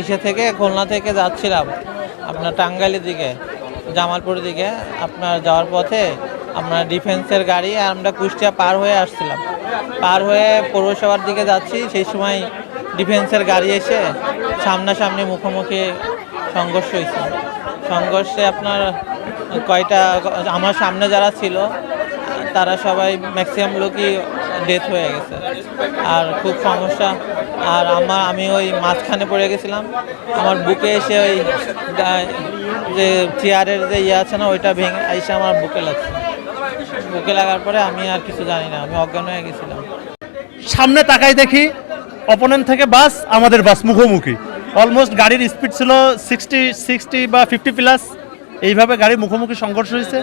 ইসে থেকে খুলনা থেকে যাচ্ছিলাম আপনার টাঙ্গাইলের দিকে, জামালপুরের দিকে। আপনার যাওয়ার পথে আপনার ডিফেন্সের গাড়ি, আর আমরা কুষ্টিয়া পার হয়ে আসছিলাম। পার হয়ে পৌরসভার দিকে যাচ্ছি, সেই সময় ডিফেন্সের গাড়ি এসে সামনাসামনি মুখোমুখি সংঘর্ষ হয়েছে। সংঘর্ষে আপনার কয়টা, আমার সামনে যারা ছিল তারা সবাই ম্যাক্সিমাম লোকই ডেথ হয়ে গেছে, আর খুব সমস্যা। আর আমি ওই মাঝখানে পড়ে গেছিলাম, আমার বুকে এসে ওই যে চেয়ারের যে ইয়ে আছে না, ওইটা ভেঙে এসে আমার বুকে লাগছে। বুকে লাগার পরে আমি আর কিছু জানি না, আমি অজ্ঞান হয়ে গেছিলাম। সামনে তাকাই দেখি অপোনেন্ট থেকে বাস, আমাদের বাস মুখোমুখি। অলমোস্ট গাড়ির স্পিড ছিল 60 বা 50 প্লাস। এইভাবে গাড়ি মুখোমুখি সংঘর্ষ হয়েছে।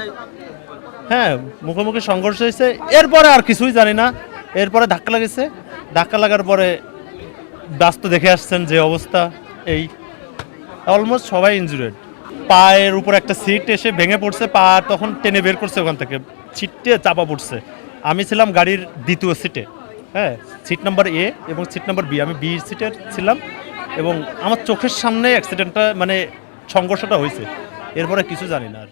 হ্যাঁ, মুখোমুখি সংঘর্ষ হয়েছে। এরপরে আর কিছুই জানি না। এরপরে ধাক্কা লেগেছে। ধাক্কা লাগার পরে বাস তো দেখে আসছেন যে অবস্থা, এই অলমোস্ট সবাই ইনজুরেড। পায়ের উপর একটা সিট এসে ভেঙে পড়ছে, পা তখন টেনে বের করছে ওখান থেকে, ছিটতে চাপা পড়ছে। আমি ছিলাম গাড়ির দ্বিতীয় সিটে, হ্যাঁ, সিট নাম্বার এ এবং সিট নাম্বার বি। আমি বি সিটের ছিলাম এবং আমার চোখের সামনে অ্যাক্সিডেন্টটা, মানে সংঘর্ষটা হয়েছে। এরপরে কিছু জানি না আর।